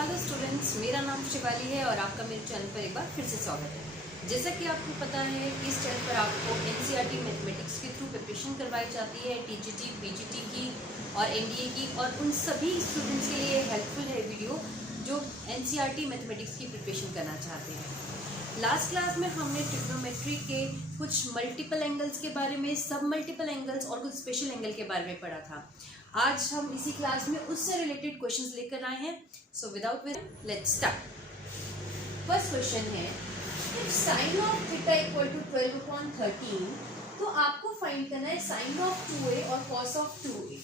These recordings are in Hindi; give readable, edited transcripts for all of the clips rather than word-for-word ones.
हेलो स्टूडेंट्स, मेरा नाम शिवाली है और आपका मेरे चैनल पर एक बार फिर से स्वागत है। जैसा कि आपको पता है कि इस चैनल पर आपको एनसीईआरटी मैथमेटिक्स के थ्रू प्रिपरेशन करवाई जाती है, टीजीटी, पीजीटी की और एनडीए की, और उन सभी स्टूडेंट्स के लिए हेल्पफुल है वीडियो जो एनसीईआरटी मैथमेटिक्स की प्रिपरेशन करना चाहते हैं। लास्ट क्लास में हमने ट्रिग्नोमेट्री के कुछ मल्टीपल एंगल्स के बारे में, सब मल्टीपल एंगल्स और कुछ स्पेशल एंगल के बारे में पढ़ा था। आज हम इसी क्लास में उससे रिलेटेड क्वेश्चंस लेकर आए हैं। So without wait let's start. First question है, if sine of theta equal to 12/13, तो आपको फाइंड करना है साइन ऑफ 2a और कॉस ऑफ 2a।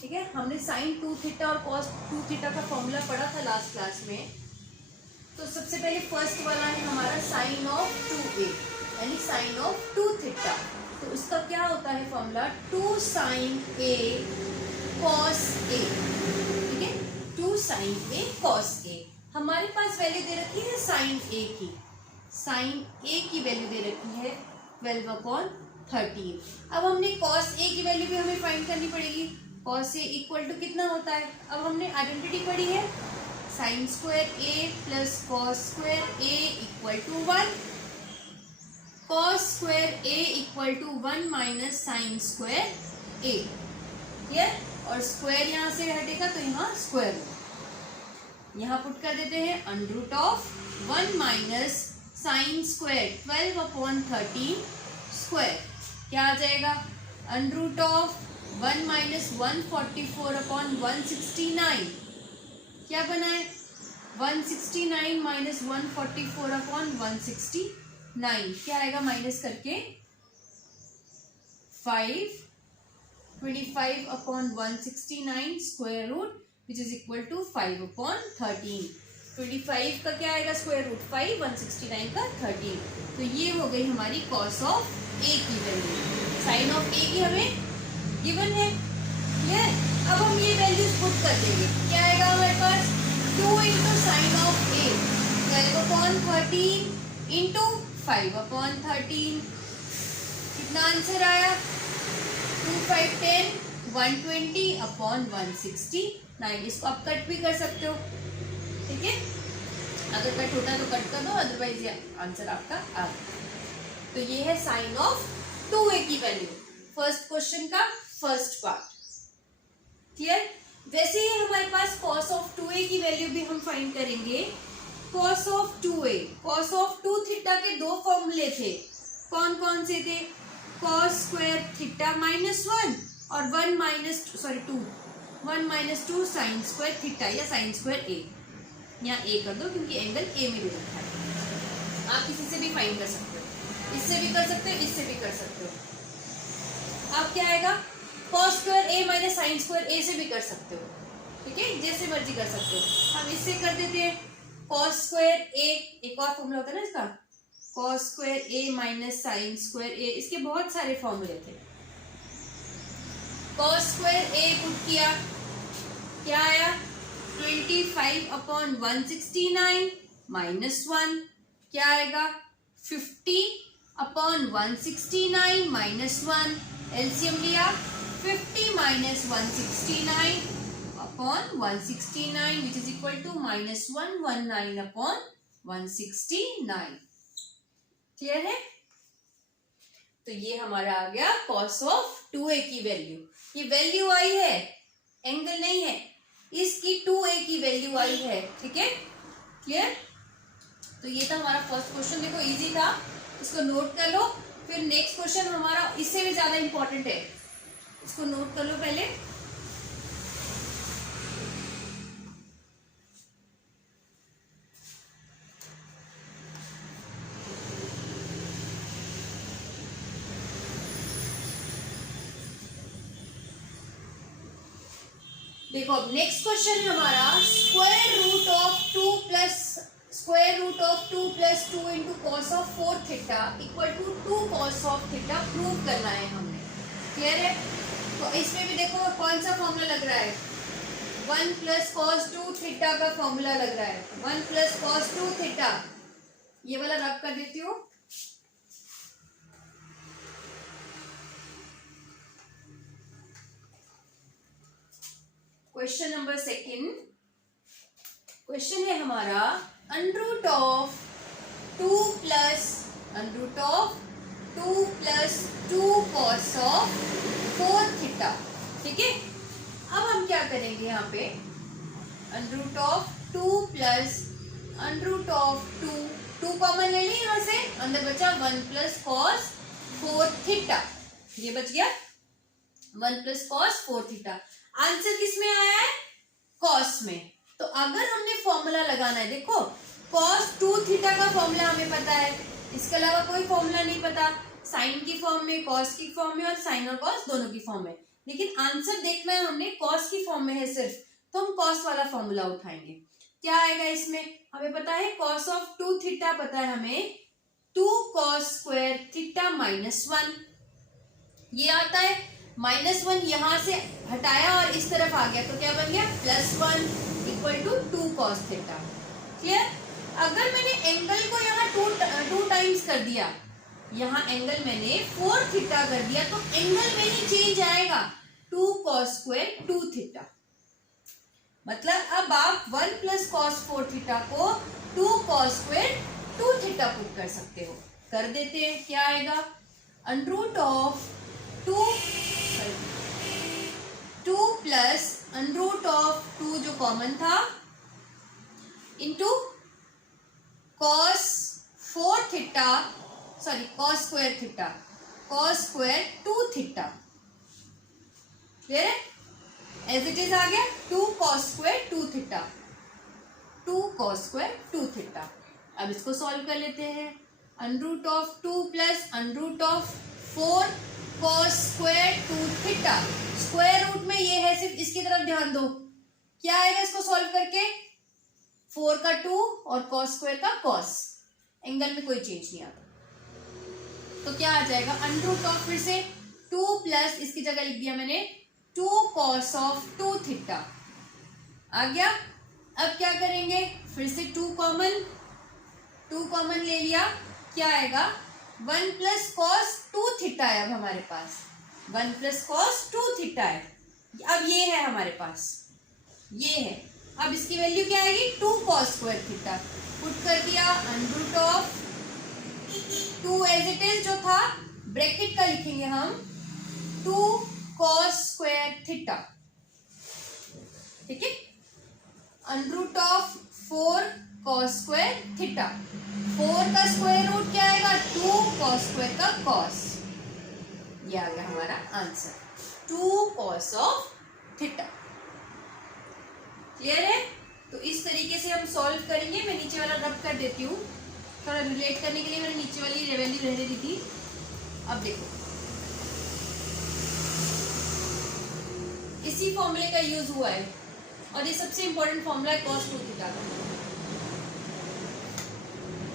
ठीक है, हमने साइन 2 थीटा और कॉस 2 थीटा का फॉर्मूला पढ़ा था लास्ट क्लास में। तो सबसे पहले फर्स्ट वाला है हमारा साइन ऑफ 2a यानी साइन ऑफ 2 थीटा। तो इसका क्या होता है formula, 2 sine a cos a। ठीक है, 2 साइन a cos a। हमारे पास वैल्यू दे रखी है साइन a की, साइन a की वैल्यू दे रखी है 12/13। अब हमने cos a की वैल्यू भी हमें फाइंड करनी पड़ेगी। cos a इक्वल टू कितना होता है, अब हमने आइडेंटिटी पढ़ी है, sine square a plus cos square a equal to 1, cos square a equal to 1 minus sine square a। Clear, और स्क्वायर यहाँ से हटेगा तो यहाँ स्क्वायर रूट, यहाँ पुट कर देते हैं under root of 1 minus sine square 12/13 square, क्या आ जाएगा, अंडर रूट ऑफ 1 माइनस 144/169, क्या बना है 169 माइनस 144/169, क्या आएगा माइनस करके 525/169 square root which is equal to 5/13। 25 का क्या आएगा स्क्वायर रूट 5, 169 का 13। तो ये हो गई हमारी कॉस ऑफ ए की वैल्यू। साइन ऑफ ए की हमें गिवन है, क्लियर। अब हम ये वैल्यूज पुट कर देंगे, क्या आएगा हमारे पास 2 into sine of A 12/13 into 5/13, कितना आंसर आया 2 5 10 120/169। इसको आप कट भी कर सकते हो, ठीक है, अगर कट होता है तो कट कर दो, अदरवाइज ये आंसर आपका आ गया। तो ये है साइन ऑफ 2a की वैल्यू, फर्स्ट क्वेश्चन का फर्स्ट पार्ट, क्लियर। वैसे ही हमारे पास cos ऑफ 2a की वैल्यू भी हम फाइंड करेंगे। cos of 2a, cos of 2 theta के दो फॉर्मूले थे, कौन कौन से थे, cos स्क्वायर थीटा माइनस 1 और 1 माइनस 2 साइन स्क्वायर थीटा या साइन स्क्वायर a। यहाँ a कर दो क्योंकि एंगल a में दे रखा है। आप किसी से भी फाइंड कर सकते हो, इससे भी कर सकते हो, इससे भी कर सकते हो। अब क्या आएगा cos square a minus sine square a से भी कर सकते हो, ठीक है, जैसे मर्जी कर सकते हो। हम इससे कर देते हैं cos स्क्वायर a, एक और फॉर्मूला होता है ना इसका, cos square a minus sine square a, इसके बहुत सारे फॉर्मूले थे। cos स्क्वायर a पुट किया, क्या आया 25/169 माइनस 1, क्या आएगा 50/169 माइनस 1, एलसीएम लिया 50 minus 169/169 which is equal to minus 119/169। Clear है, तो ये हमारा आ गया cos ऑफ 2a की वैल्यू। ये वैल्यू आई है, एंगल नहीं है, इसकी 2a की वैल्यू आई है, ठीक है, क्लियर। तो ये था हमारा फर्स्ट क्वेश्चन, देखो इजी था, इसको नोट कर लो। फिर नेक्स्ट क्वेश्चन हमारा इससे भी ज्यादा इंपॉर्टेंट है, इसको नोट कर लो पहले। देखो अब नेक्स्ट क्वेश्चन है हमारा square root of 2 plus 2 into cos of 4 theta equal to 2 cos of theta prove करना है हमने, क्लियर है। तो इसमें भी देखो कौन सा फॉर्मूला लग रहा है, 1 प्लस कॉस 2 थीटा का फॉर्मूला लग रहा है, 1 प्लस कॉस 2 थीटा, ये वाला रब कर देती हूँ। क्वेश्चन नंबर सेकंड, क्वेश्चन है हमारा under root of 2 plus 2 cos of 4 theta. ठीक है, अब हम क्या करेंगे यहाँ पे under root of 2 plus under root of 2 common ले ली यहाँ से, अंदर बचा 1 प्लस कॉस 4 थीटा। ये बच गया 1 प्लस कॉस 4 थीटा। आंसर किस में आया है? कॉस में। तो अगर हमने फॉर्मूला लगाना है, देखो कॉस 2 थीटा का फॉर्मूला हमें पता है, इसके अलावा कोई फॉर्मूला नहीं पता। साइन की फॉर्म में, कॉस की फॉर्म में और साइन और कॉस दोनों की फॉर्म में, लेकिन आंसर देखना है हमने कॉस की फॉर्म में है सिर्फ, तो हम कॉस वाला फॉर्मूला उठाएंगे। क्या आएगा इसमें? हमें पता है कॉस ऑफ 2 थीटा पता है हमें 2 कॉस स्क्वायर थीटा माइनस 1, ये आता है। माइनस 1 यहां से हटाया और इस तरफ आ गया तो क्या बन गया? Plus 1 equal to 2 cos theta. Clear? अगर मैंने एंगल को यहाँ 2 टाइम्स कर दिया, यहाँ एंगल मैंने 4 थीटा कर दिया, तो एंगल में ही चेंज आएगा 2 कॉस स्क्वायर 2 थीटा। मतलब अब आप 1 प्लस कॉस 4 थीटा को 2 कॉस स्क्वायर 2 थीटा पुट कर सकते हो। कर देते हैं, क्या आएगा? Under root of 2 plus under root of 2 जो कॉमन था into cos 4 theta, sorry cos square theta, cos square 2 theta. Clear है? एज इट इज आ गया 2 cos square 2 theta, 2 cos square 2 theta. अब इसको सॉल्व कर लेते हैं। Under root of 2 plus under root of 4 cos square 2 theta. Square root में ये है, सिर्फ इसकी तरफ ध्यान दो। क्या आएगा इसको सॉल्व करके? 4 का 2 और कॉस स्क्वायर का कॉस, एंगल में कोई चेंज नहीं आता, तो क्या आ जाएगा? अंडर रूट ऑफ फिर से 2 प्लस इसकी जगह लिख दिया मैंने 2 कॉस ऑफ 2 थीटा आ गया। अब क्या करेंगे? फिर से 2 कॉमन ले लिया, क्या आएगा? 1 प्लस कॉस 2 थीटा है। अब हमारे पास 1 प्लस कॉस 2 थीटा है। अब ये है हमारे पास, ये है। अब इसकी वैल्यू क्या आएगी? 2 कॉस स्क्वायर थीटा पुट कर दिया। Under root of 2 as it is जो था, ब्रैकेट का लिखेंगे हम 2 कॉस स्क्वायर थीटा। ठीक है, under root of 4 cos square theta. 4 का स्क्वायर रूट क्या आएगा? 2 कॉस स्क्वायर का कॉस। ये आ गया हमारा answer, 2 cos of theta. Clear है? तो इस तरीके से हम सॉल्व करेंगे। मैं नीचे वाला रब कर देती हूँ, थोड़ा रिलेट करने के लिए मैंने नीचे वाली वैल्यू रहने दी थी। अब देखो, इसी फॉर्मूले का यूज हुआ है और ये सबसे इंपॉर्टेंट फॉर्मूला है cos 2 थीटा का।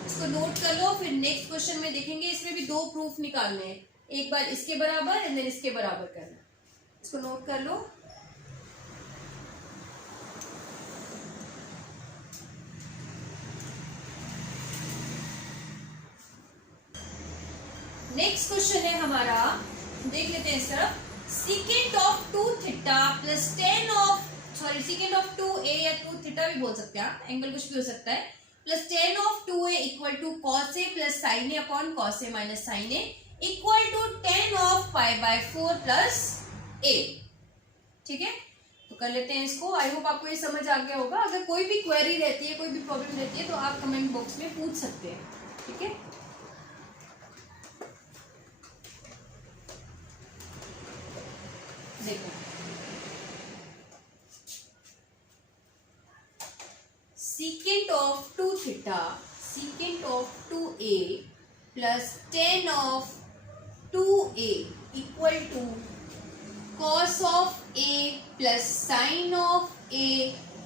इसको नोट कर लो, फिर नेक्स्ट क्वेश्चन में देखेंगे। इसमें भी 2 प्रूफ निकालने हैं, एक बार इसके बराबर एंड देन इसके बराबर करना। इसको नोट कर लो। नेक्स्ट क्वेश्चन है हमारा, देख लेते हैं इस तरफ। Secant of 2 theta plus tan of, sorry secant of 2a या 2 थीटा भी बोल सकते हैं आप, एंगल कुछ भी हो सकता है, plus tan of 2a equal to cos A plus sine A upon cos A minus sine A equal to tan of pi by 4 plus A. ठीक है, तो कर लेते हैं इसको। आई होप आपको ये समझ आ गया होगा। अगर कोई भी क्वेरी रहती है, कोई भी प्रॉब्लम रहती है, तो आप कमेंट बॉक्स में पूछ सकते हैं। ठीक है, देखो सीकेंट ऑफ 2 थीटा, secant of 2a plus tan of 2a equal to cos of a plus sine of a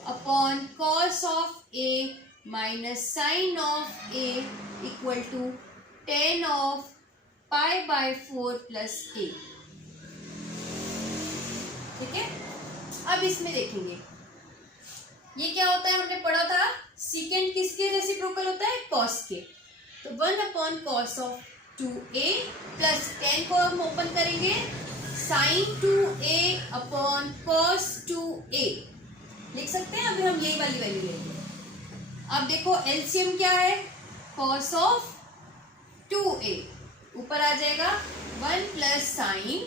upon cos of a minus sine of a equal to tan of pi by 4 plus a। ठीक है, अब इसमें देखेंगे ये क्या होता है। हमने पढ़ा था सीकेंट किसके रेसिप्रोकल होता है? कॉस के। तो 1 upon cos of 2a plus 10 को हम ओपन करेंगे sign 2a upon cos 2a लिख सकते हैं। अभी हम यही वाली वैल्यू लेंगे। अब देखो एलसीएम क्या है, कॉस ऑफ 2a, ऊपर आ जाएगा 1 प्लस साइन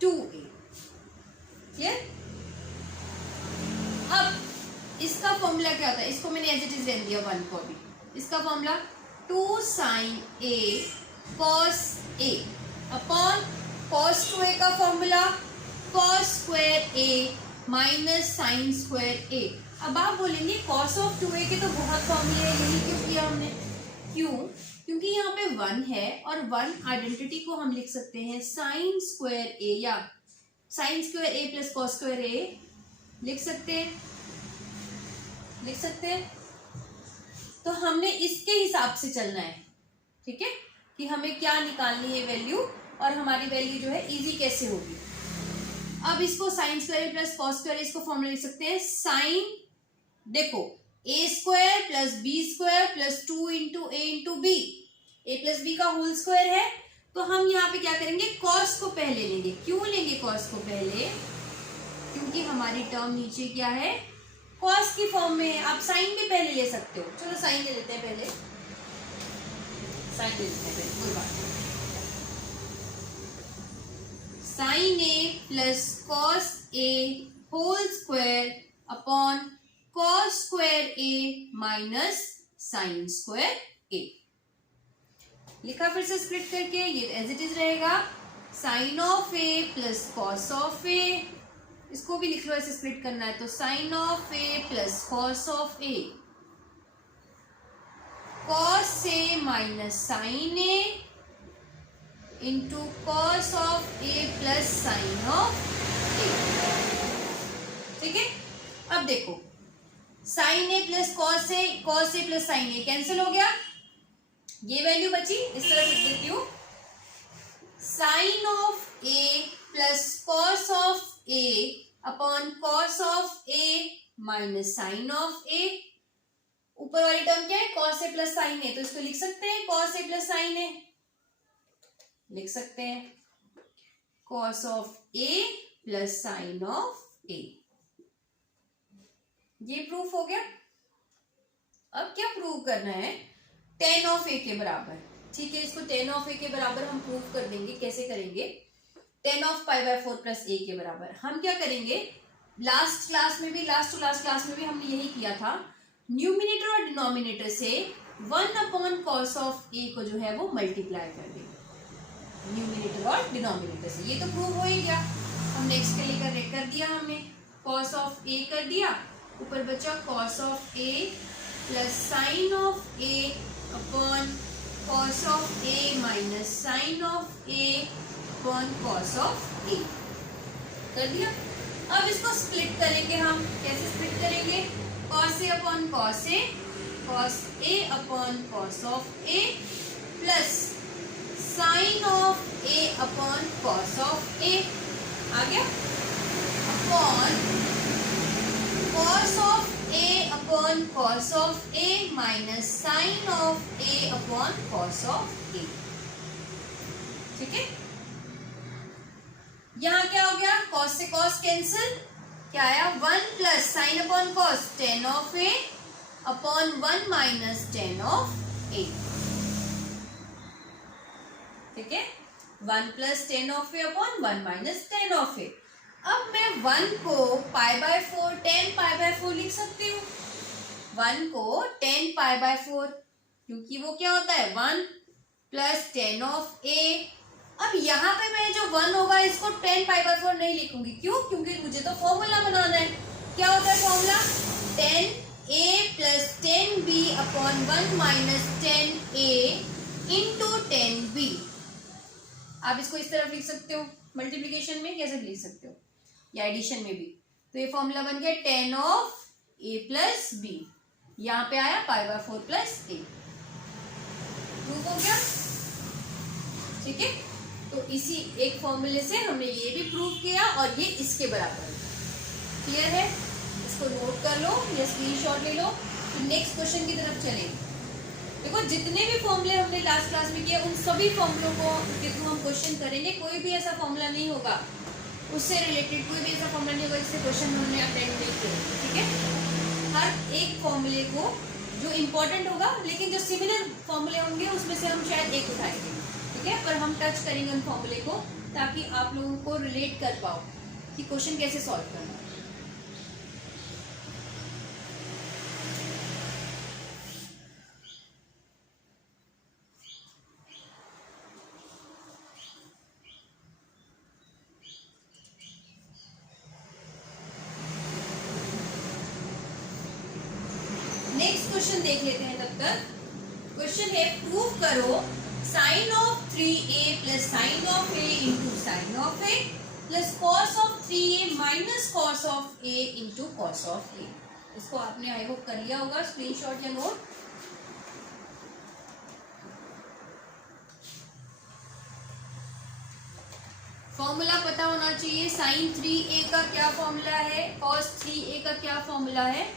2a। क्लियर? अब इसका फॉर्मूला क्या होता है, इसको मैंने एज इट इज रहने दिया 1 को भी। इसका formula 2 sine a cos a upon cos 2a का formula cos square a minus sine square a। अब आप बोलेंगे कॉस ऑफ 2a के तो बहुत फॉर्मूले हैं, यही क्यों किया हमने? क्यों? क्योंकि यहाँ पे 1 है और 1 आइडेंटिटी को हम लिख सकते हैं साइन स्क्वायर a, या sign square a plus cos square a लिख सकते हैं। तो हमने इसके हिसाब से चलना है, ठीक है, कि हमें क्या निकालनी है वैल्यू, और हमारी वैल्यू जो है इजी कैसे होगी। अब इसको sine square plus cos square, इसको फॉर्मूला लिख सकते हैं साइन, देखो A square plus B square plus 2 into A into B, A plus B का होल स्क्वायर है। तो हम यहाँ पे क्या करेंगे, कॉस को पहले लेंगे। क्यों लेंगे कॉस को पहले? क्योंकि हमारी टर्म नीचे क्या है, कॉस की फॉर्म में। आप साइन भी पहले ले सकते हो, चलो साइन ले लेते हैं पहले, साइन ले लेते हैं पहले, कोई बात नहीं। Sine A plus cos A whole square upon cos square A minus sine square A. लिखा फिर से स्प्लिट करके, ये एज इट इज रहेगा sine of A plus cos of A. इसको भी लिख लो, ऐसे स्प्लिट करना है तो sine of A plus cos of A, cos A minus sine A into cos of A plus sine of A. ठीक है, अब देखो sign A plus cos A plus sine A cancel हो गया, ये वैल्यू बची। इस तरह लिख देती हूँ, sine of A plus cos of A upon cos of A minus sine of A. ऊपर वाली टर्म क्या है, cos A plus sine A, तो इसको लिख सकते हैं cos A plus sine A, लिख सकते हैं cos of A plus sine of A. ये प्रूफ हो गया। अब क्या प्रूव करना है, टेन ऑफ ए के बराबर। ठीक है, इसको टेन ऑफ ए के बराबर हम प्रूव कर देंगे। कैसे करेंगे, tan of pi by 4 plus A के बराबर। हम क्या करेंगे, लास्ट क्लास में भी, लास्ट टू लास्ट क्लास में भी हमने यही किया था, न्यूमिनेटर और डिनोमिनेटर से 1 अपॉन कॉस ऑफ ए को जो है वो मल्टीप्लाई कर देंगे, न्यूमिनेटर और डिनोमिनेटर से। ये तो प्रूव हो ही गया। हम नेक्स्ट के लिए कर दिया हमने, कॉस ऑफ ए कर दिया, ऊपर बचा cos of A plus sine of A upon cos of A minus sine of A upon cos of A कर दिया। अब इसको स्प्लिट करेंगे हम। कैसे स्प्लिट करेंगे, cos A upon cos A, cos A upon cos of A plus sine of A upon cos of A आ गया, upon cos of A upon cos of A minus sine of A upon cos of A. ठीक है, यहां क्या हो गया, कॉस से कॉस कैंसिल, क्या आया 1 plus sine upon cos tan of A upon 1 minus tan of A. ठीक है, 1 plus tan of A upon 1 minus tan of A. अब मैं 1 को पाई बाय 4 10 पाई बाय 4 लिख सकती हूँ, 1 को 10 पाई बाय 4, क्योंकि वो क्या होता है 1 प्लस टेन ऑफ ए। अब यहाँ पे मैं जो 1 होगा इसको 10 पाई बाय 4 नहीं लिखूंगी, क्यों, क्योंकि मुझे तो फॉर्मूला बनाना है। क्या होता है formula, 10a plus 10b upon 1 minus 10a into 10b। आप इसको इस तरफ लिख सकते हो, मल्टीप्लीकेशन में कैसे भी लिख सकते हो, या एडिशन में भी। तो ये फॉर्मूला बन गया 10 ऑफ a प्लस b, यहाँ पे आया पाई बाय 4 प्लस a। प्रूफ हो गया। ठीक है, तो इसी एक फॉर्मूले से हमने ये भी प्रूव किया और ये इसके बराबर है। क्लियर है, इसको नोट कर लो या स्क्रीनशॉट ले लो, तो नेक्स्ट क्वेश्चन की तरफ चलेंगे। देखो जितने भी फॉर्मूले हमने लास्ट क्लास में किए उन सभी फॉर्मूलों को के थ्रू हम क्वेश्चन करेंगे। कोई भी ऐसा फॉर्मूला नहीं होगा, उससे रिलेटेड कोई भी ऐसा फॉर्मूला नहीं होगा जिससे क्वेश्चन हमने अटेंड नहीं किया। ठीक है, हर एक फॉर्मूले को जो इम्पोर्टेंट होगा, लेकिन जो सिमिलर फॉर्मूले होंगे उसमें से हम शायद एक उठाएंगे, ठीक है, पर हम टच करेंगे उन फॉर्मूले को ताकि आप लोगों को रिलेट कर पाओ कि क्वेश्चन कैसे सॉल्व करना है। नेक्स्ट क्वेश्चन देख लेते हैं तब तक। क्वेश्चन है, प्रूव करो sine of 3a plus sine of a into sine of a plus cos of 3a minus cos of a into cos of a। इसको आपने आई होप कर लिया होगा स्क्रीनशॉट या नोट। फॉर्मूला पता होना चाहिए, साइन 3a का क्या फॉर्मूला है, कॉस 3a का क्या फॉर्मूला है।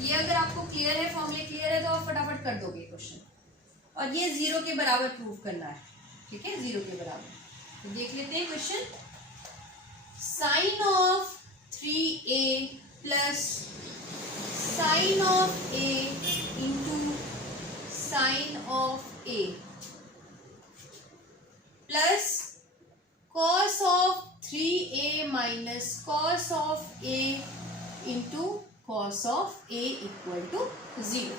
ये अगर आपको क्लियर है, फॉर्मूले क्लियर है, तो आप फटाफट कर दोगे क्वेश्चन। और ये 0 के बराबर प्रूव करना है, ठीक है, 0 के बराबर। तो देख लेते हैं question. Sine of 3a plus sine of a into sine of a plus cos of 3a minus cos of a into cos of a equal to 0।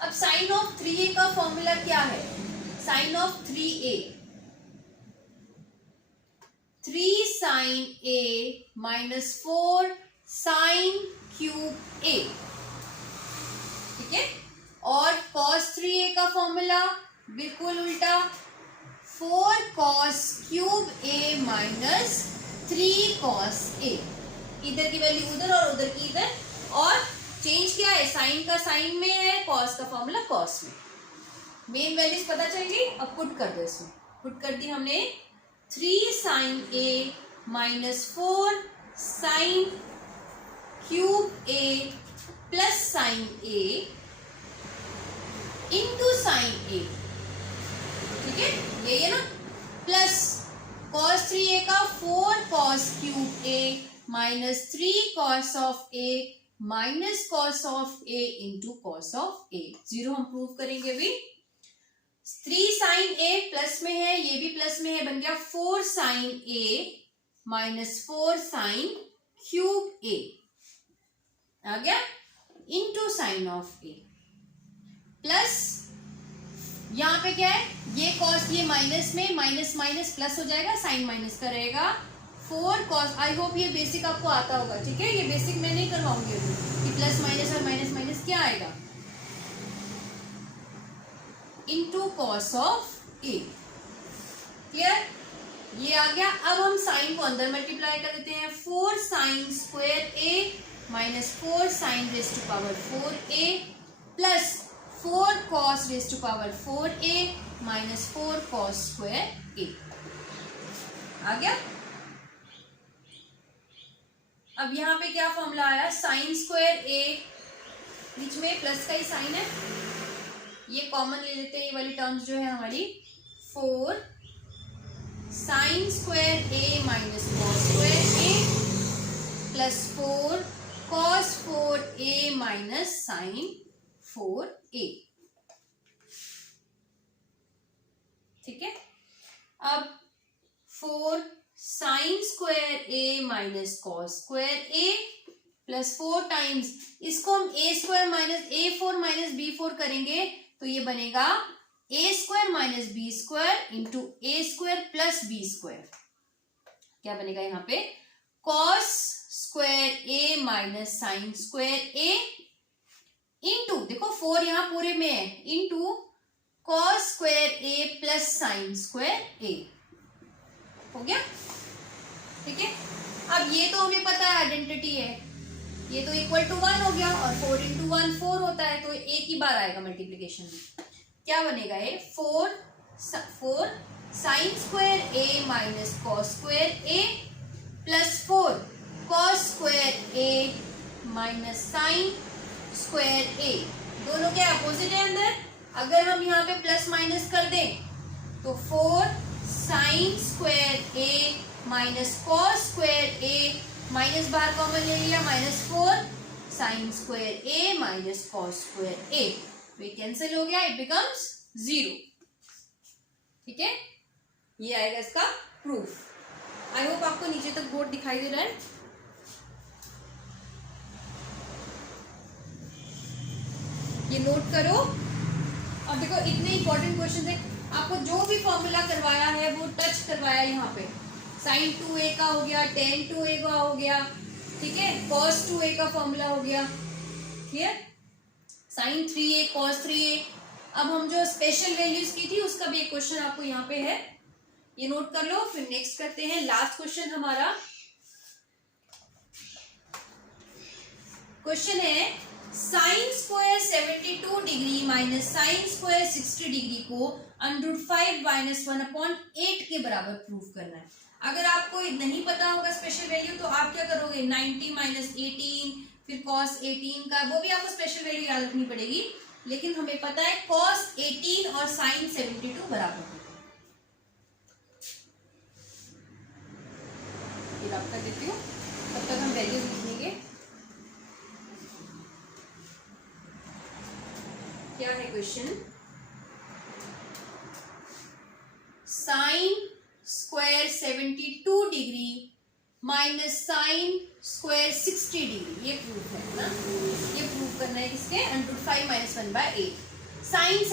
अब साइन ऑफ 3a का फॉर्मूला क्या है? Sine of 3a 3 sine a minus 4 sine cube a, ठीक है। और कॉस 3a का फॉर्मूला बिल्कुल उल्टा, 4 cos cube a minus 3 cos a। इधर की वैल्यू उधर और उधर की इधर, और चेंज क्या है, साइन का साइन में है, कॉस का फॉर्मूला कॉस में। मेन वैल्यूज पता चल गई। अब पुट कर दो, इसमें पुट कर दी हमने 3 sine a minus 4 sine cube a plus sine a into sine a, ठीक है, यही है ना, प्लस कॉस 3a का 4 cos cube a minus 3 cos of a minus cos of a into cos of a। 0 हम प्रूव करेंगे अभी। 3 साइन a प्लस में है, ये भी प्लस में है, बन गया 4 sine a minus 4 sine cube a आ गया, into sine of a plus यहाँ पे क्या है, ये कॉस, ये माइनस में माइनस माइनस प्लस हो जाएगा, साइन माइनस का रहेगा, 4 कॉस। आई होप ये बेसिक आपको आता होगा, ठीक है, ये बेसिक मैं नहीं करवाऊंगी अभी कि प्लस माइनस और माइनस माइनस क्या आएगा, into cos of A. Clear, ये आ गया। अब हम साइन को अंदर मल्टीप्लाई कर देते हैं, 4 sine square A minus 4 sine raise to power 4a plus 4 cos raise to power 4a minus 4 cos square a आ गया। अब यहाँ पे क्या फॉर्मूला आया, साइन स्क्वायर a, बीच में प्लस का ही साइन है, ये कॉमन ले लेते हैं, ये वाली टर्म्स जो है हमारी, 4 sine square a minus cos square a plus 4 cos 4a minus sine 4a, ठीक है। अब 4 sine square a minus cos square a plus 4 times, इसको हम a square minus a4 minus b4 करेंगे तो ये बनेगा a square minus b square into a square plus B square. क्या बनेगा यहाँ पे, cos square a minus sine square a into, देखो 4 यहाँ पूरे में है, into cos square a plus sine square a। हो गया, ठीक है। अब ये तो हमें पता है, आइडेंटिटी है, ये तो इक्वल टू 1 हो गया, और 4 इंटू 1 4 होता है, तो एक ही बार आएगा मल्टीप्लीकेशन में। क्या बनेगा ये, 4 sine square a minus cos square a plus 4 cos square a minus sine square a। दोनों के अपोजिट है अंदर, अगर हम यहाँ पे प्लस माइनस कर दें तो 4 sine square a minus cos square a, minus बाहर कॉमन ले लिया, माइनस 4 साइन स्क्वायर ए माइनस कॉस स्क्वायर ए, तो ये कैंसिल हो गया, इट बिकम्स 0। ठीक है, ये आएगा इसका प्रूफ। आई होप आपको नीचे तक बोर्ड दिखाई दे रहा है। ये नोट करो। और देखो इतने इंपॉर्टेंट क्वेश्चन है, आपको जो भी फॉर्मूला करवाया है वो टच करवाया यहाँ पे। साइन 2a का हो गया, टेन 2a का हो गया, ठीक है, कॉस 2a का फॉर्मूला हो गया, clear, sign 3a cos 3a। अब हम जो स्पेशल वैल्यूज की थी उसका भी एक क्वेश्चन आपको यहाँ पे है, ये नोट कर लो। फिर नेक्स्ट करते हैं, लास्ट क्वेश्चन हमारा क्वेश्चन है sine square 72 degree minus sine square 60 degree को √5 - 1/8 के बराबर प्रूव करना है। अगर आपको नहीं पता होगा स्पेशल वैल्यू तो आप क्या करोगे, 90 - 18 फिर cos 18 का, वो भी आपको स्पेशल वैल्यू याद रखनी पड़ेगी, लेकिन हमें पता है cos 18 और sin 72 बराबर होगा। ये रब कर देती हूँ, तब तक हम वैल्यूज लिख लेंगे। क्या है question, sine square 72 degree minus sine square 60 degree, ये प्रूफ है ना, ये प्रूफ करना है किसके, √5 - 1/8। साइन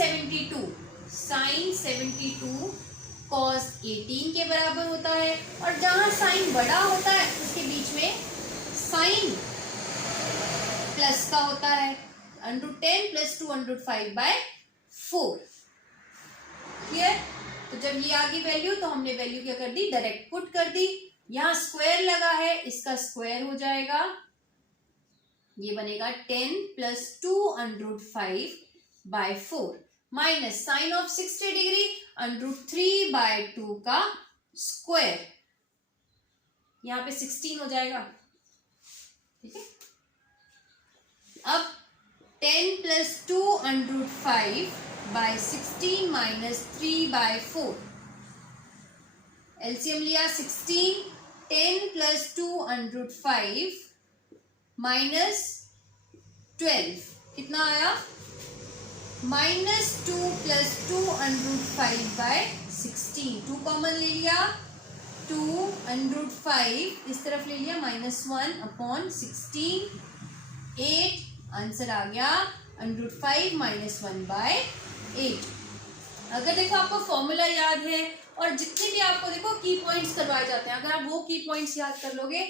72 cos 18 के बराबर होता है, और जहां साइन बड़ा होता है उसके बीच में साइन प्लस का होता है, √10 + 2 √5/4, क्लियर। तो जब ये आ गई वैल्यू तो हमने वैल्यू क्या कर दी, डायरेक्ट पुट कर दी। यहाँ स्क्वायर लगा है, इसका स्क्वायर हो जाएगा, ये बनेगा 10 + 2 √5/4 माइनस साइन ऑफ 60 डिग्री √3/2 का स्क्वायर, यहाँ पे 16 हो जाएगा, ठीक है। अब 10 + 2 √5/16 माइनस 3/4, एलसीएम लिया 16, 10 + 2 √5 माइनस 12, कितना आया, -2 + 2 √5/16, 2 कॉमन ले लिया, 2 √5 इस तरफ ले लिया, -1/16, 8, आंसर आ गया √5 - 1/8। अगर देखो आपको फॉर्मूला याद है और जितने भी आपको देखो की पॉइंट्स करवाए जाते हैं, अगर आप वो की पॉइंट्स याद कर लोगे,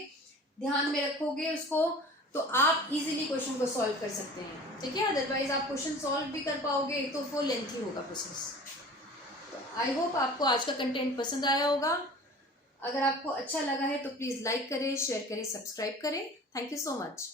ध्यान में रखोगे उसको, तो आप इजीली क्वेश्चन को सॉल्व कर सकते हैं, ठीक है। अदरवाइज आप क्वेश्चन सॉल्व भी कर पाओगे तो वो लेंथी होगा प्रोसेस। तो आई होप आपको आज का कंटेंट पसंद आया होगा। अगर आपको अच्छा लगा है तो प्लीज़ लाइक करें, शेयर करें, सब्सक्राइब करें। Thank you so much.